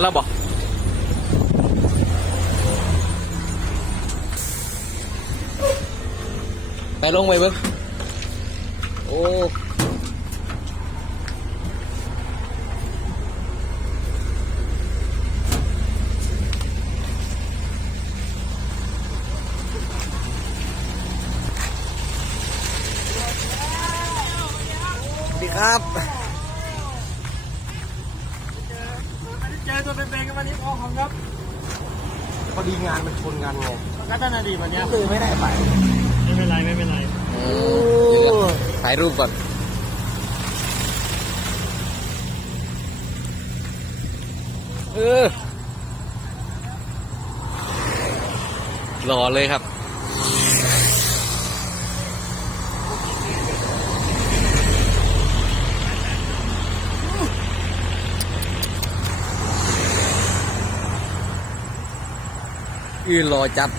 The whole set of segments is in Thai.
ดแล้วบอกไปลงไปเบิ้งโอ้ดีครับ เจอตัวเป็นๆกันวันนี้พอของครับพอดีงานมันชนกันไงก็ต้นอดีตวันนี้คือไม่ได้ไปไม่เป็นไรไม่เป็นไรถ่ายรูปก่อนเออรอเลยครับ อือรอจัด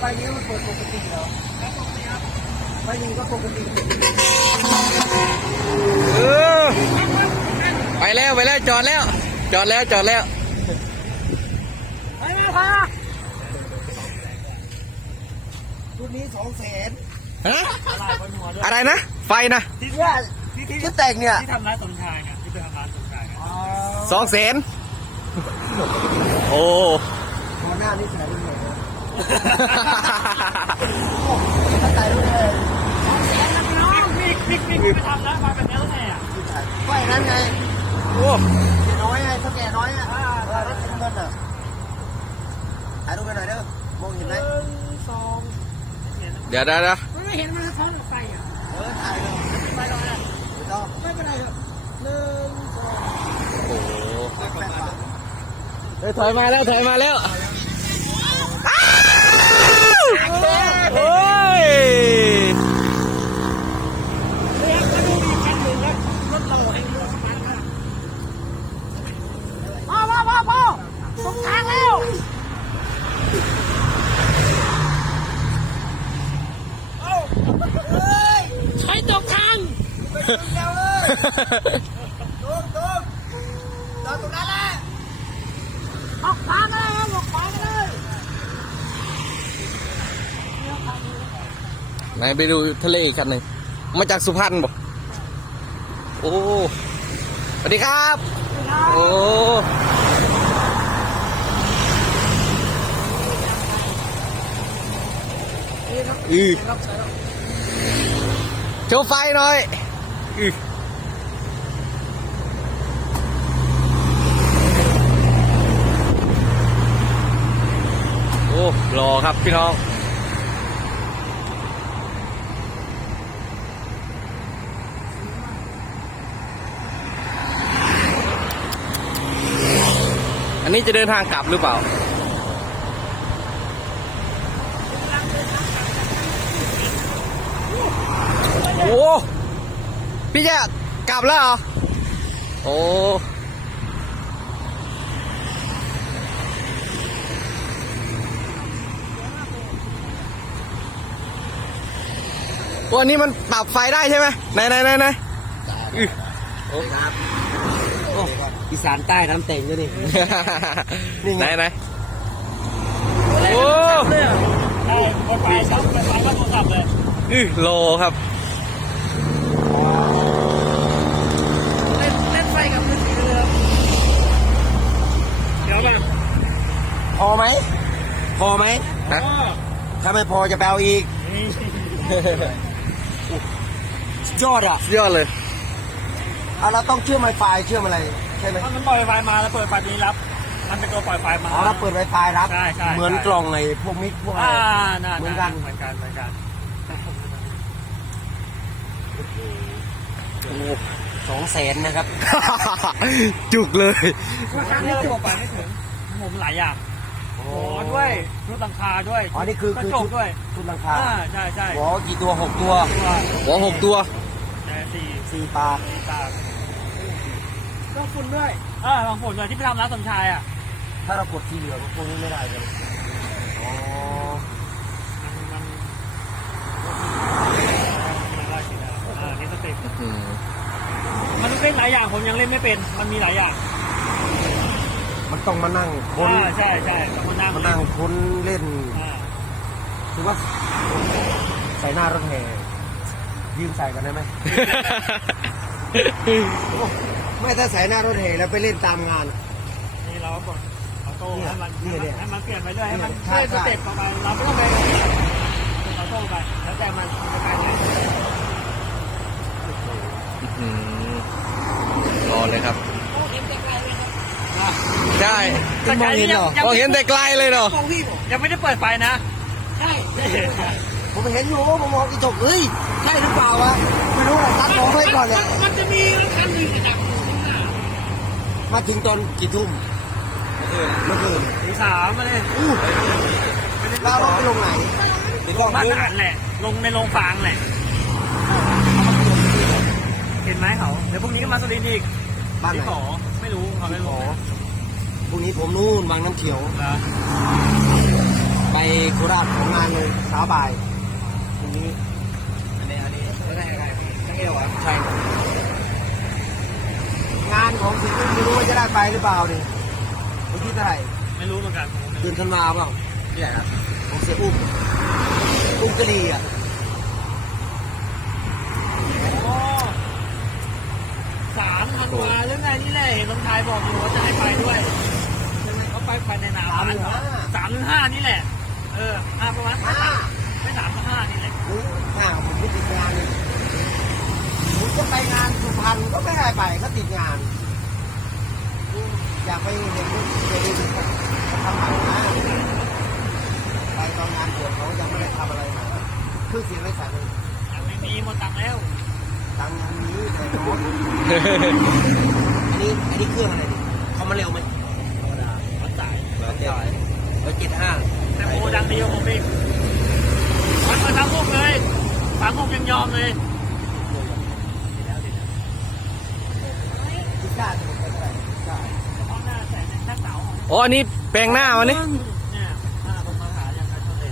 ไปนี้มันเปิดปกติเหรอไปนี้ก็ปกติเออไปแล้ว ไปแล้ว จอดแล้ว จอดแล้ว จอดแล้ว ไปไม่ค่ะ ชุดนี้สองแสนฮะอะไรบนหัวด้วยอะไรนะ ไฟนะที่ว่าที่ที่ที่แตกเนี่ย ที่ทำร้ายสมชายไงที่ไปทำร้ายสมชายไงสองแสนโอ้หัวหน้านี่ใส่ยังไงใส่เลยมิกมิกมิกไปทำร้ายมาเป็นแล้วไงอะก็อย่างนั้นไงโอ้แก่น้อยไงเท่าแก่น้อยอะเออรถเป็นเงินอะถ่ายรูปไปหน่อยเด้อมองเห็นไหมหนึ่งสอง เดี๋ยวเดี๋ยวเดี๋ยวไม่เห็นมันท้องไฟอะเออถ่ายเลยไปหน่อยอะไม่ต้องไม่เป็นไรครับหนึ่งสองโอ้โหแปลกๆว่ะเฮ้ยถอยมาแล้วถอยมาแล้วอ้าวโอ้ย เรียกมาดูอีกคันหนึ่งแล้วรถเราเองรถมันค่ะพ่อพ่อพ่อพ่อตกทางแล้วใช้ตกทาง ตุ้มตุ้มจอดตรงนั้นแหละออกขวาก็ได้ครับออกขวาก็ได้ไหนไปดูทะเลอีกคันหนึ่งมาจากสุพรรณบอกโอ้สวัสดีครับ โอ้อือโชว์ไฟหน่อย อือโอ้รอครับพี่น้องอันนี้จะเดินทางกลับหรือเปล่า โอ้ พี่จะกลับแล้วเหรอ โอ้ตัวนี้มันปรับไฟได้ใช่ไหมไหนไหนไหนไหนอื้อครับโอ้อีสานใต้น้ำเต็งด้วยนี่ไหนไหนโอ้ใช่กดไฟซับกดไฟก็โทรศัพท์เลยอื้อโลครับ พอไหม พอไหมนะถ้าไม่พอจะแปลอีกยอดอะยอดเลยอะเราต้องเชื่อมไวไฟเชื่อมอะไรใช่ไหมถ้ามันปล่อยไฟมาแล้วเปิดไฟนี้รับ มันเป็นตัวปล่อยไฟมาอ๋อเราเปิดไวไฟรับเหมือนกล่องในพวกมิกพวกอะไรเหมือนกันเหมือนกันเหมือนกัน สองแสนนะครับ จุกเลย ครั้งนี้ตัวไปไม่ถึงผมหลายอย่างโอ้ด้วยชุดหลังคาด้วยอ๋อนี่คือ กระคือจชุกดด้วยชุดหลังคาอ่าใช่ใช่หัวกี่ตัวหกตัวตัวหัวหกตัว แต่สี่สี่ปลาสี่ตาต้องฝุ่นด้วยอ่าลองฝุ่นเลยที่ไปทำร้านสมชายอะถ้าเรากดสีเหลืองพวกนี้ไม่ได้เลยอ๋อ มันมันมันอะไรสินะอ่านี่ สเต็ปอืมมันเล่นหลายอย่างผมยังเล่นไม่เป็น มันมีหลายอย่างมันต้องมานั่งค้นอ่าใช่ใช่ต้องมานั่งมานั่งค้นเล่นอ่าถือว่าใส่หน้ารถแห่ยืมใส่กันได้ไหม ไม่ถ้าใส่หน้ารถแห่แล้วไปเล่นตามงาน นี่เราก็กดออโต้ให้มันนี่เนี่ยให้มันเปลี่ยนไปเรื่อยให้มันใช่เลื่อนสใช่เต็ปเข้าไปเราไม่ต้องไปกดออโต้ไปแล้วแต่มันจะการไหนอืม รอเลยครับใช่แต่ไกลนี่ยังยังมองเห็นแต่ไกลเลยเนาะยังไม่ได้เปิดไฟนะ ใช่ ผมเห็นอยู่ผมมองกระจกเฮ้ย ใช่หรือเปล่าวะ ไม่รู้นะตัดมองไว้ก่อนเลยมันจะมีรถคันหนึ่งจากมาถึงตอนกี่ทุ่มเมื่อคืนตีสามมาเลยอู้เราเอาไปลงไหนไปลงบ้านพื้นอาหารแหละ ลงในโรงฟางแหละ เห็นไหมเขา เดี๋ยวพรุ่งนี้ก็มาสุรินทร์อีกบ้านไหน ที่ขอไม่รู้เขาไม่รู้นะพรุ่งนี้ผมนู่นบางน้ำเขียวนะไปโคราชของงานเลยเช้าบ่ายพรุ่งนี้ อันนี้อันนี้ไม่ได้อะไรไม่ได้หรอใช่งานของสิงห์ไม่รู้ว่าจะได้ไปหรือเปล่านี่วันที่เท่าไหร่ไม่รู้เหมือนกันผมไม่เดืรู้อนธันวาเปล่าที่ไหนครับของเสียอุ้มอุ้มกะลีอะ โอ้ สามธันวาเรื่องไงนี่แหละเห็นลงท้ายบอกอยู่ว่าจะให้ไปด้วยใช่ไหมเขาไปภายในนามร้านเหรอสามหรือห้านี่แหละ เออห้าประมาณห้าไม่สามก็ห้านี่แหละหรือห้าผมไม่ติดงานเลยผมจะไปงานสุพรรณก็ไม่ได้ไปก็ติดงาน อยากไปเห็นไปดูเขาทำหนังนะไปตอนงานบวชเขายังไม่ได้ทำอะไรมาเครื่องเสียงไม่ใส่เลยยังไม่มีหมดตังค์แล้ว ตังค์นี้ใส่โน้ตอันนี้อันนี้เครื่องอะไรนี่เขามาเร็วไหมวัดสายร้อยเจ็ดร้อยเจ็ดห้าแต่โมดังดีกว่าผมอีกมันมาทำพวกเลยทำพวกยังยอมเลยคิดได้จะหมดไปเท่าไหร่คิดได้ห้องหน้าใส่หน้าเสาอ๋ออันนี้แปลงหน้าวันนี้เนี่ยหน้าผมมาหายังไงชนเลย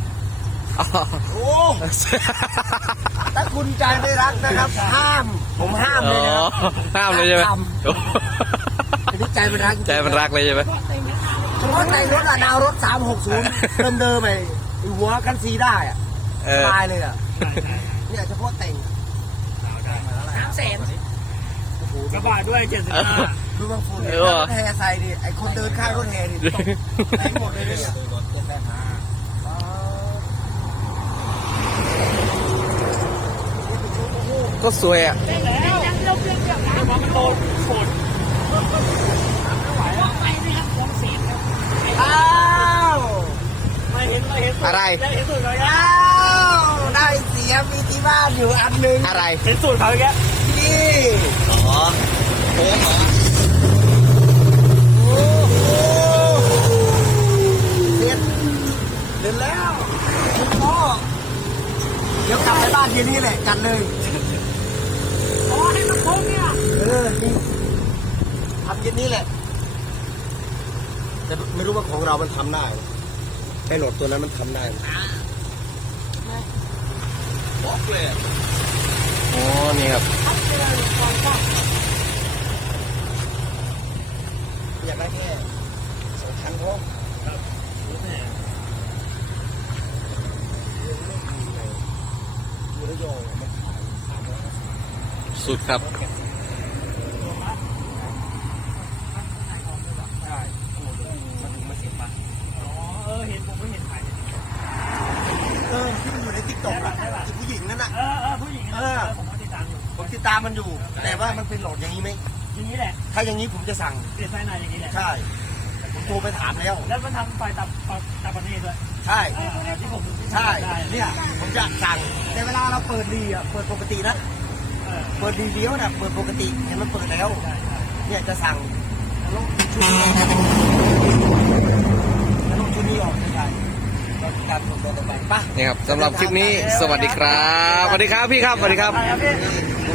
อ๋อโอ้ ถ้าคุณใจไม่รักนะครับ ห้าม ผมห้ามเลยนะอ๋อห้ามเลยใช่ไหมห้ามโอ้อันนี้ใจมันรักริงๆใจมันรักเลยใช่ไหมเฉพาะในรถอะดาวรถ 360 เดิมเดิมๆไปหัวกันซีได้อะเอสอบายเลยอะใช่ใช่เนี่ยเฉพาะแต่งสามแสนกระบะด้วยเจ็ดสิบห้า ดูบางคนเอเนี่ยอรถแฮใส่ดิไอคนเดินข้างรถแฮดิตกแต่งหมดเลยเนี่ย ก็สวยอะแต่พอมันโดนฝนอ้าวไม่เห็นไม่เห็นอะไรได้เห็นสูตรเขาแกอ้าวได้เสียมีที่บ้านอยู่อันหนึ่งอะไรเห็นสูตรเขาแกนี่อ๋อโอ้โหโอ้โหเสร็จเดินแล้วคุณพ่อเดี๋ยวกลับไปบ้านเย็นนี้แหละกันเลย อ๋อให้มันโค้งเนี่ย เออนี่ทำเย็ นนี้แหละ แต่ไม่รู้ว่าของเรามันทำได้ไอ้โหลดตัวนั้นมันทำได้ไหมบอกเลยโอ้นี่ครับอยากได้แค่สองพันพออยู่ระยองมันขายสามร้อยสุดครับ ได้โอ้โหมาถึงมาสิบบาท อ๋อ เออเห็นผมก็เห็นขาย เออที่มันอยู่ในติ๊กต็อกอะที่ผู้หญิงนั่นน่ะ เออเออผู้หญิงนะ เออ ผมก็ติดตามอยู่ ผ มติดตามมันอยู่ แต่ว่ามันเป็นโหลดอย่างนี้ไหมอย่างนี้แหละถ้าอย่างนี้ผมจะสั่งเปลี่ยนไฟในอย่างนี้แหละใช่ผมโทรไปถามแล้ว แล้วมันทำไฟตับตับประเทศด้วยใช่เออที่ผมใช่ได้เนี่ยผมจะสั่งแต่เวลาเราเปิดดีอะเปิดปกตินะเออเปิดดีเลี้ยวนะเปิดปกติเห็นมันเปิดแล้วใช่ใช่เนี่ยจะสั่งลงชุดนี้ลงชุดนี้ออกไม่ได้เราการส่งตัวต่อไปป่ะนี่ครับสำหรับคลิปนี้สวัสดีครับ สวัสดีครับพี่ครับ สวัสดีครับไปครับพี่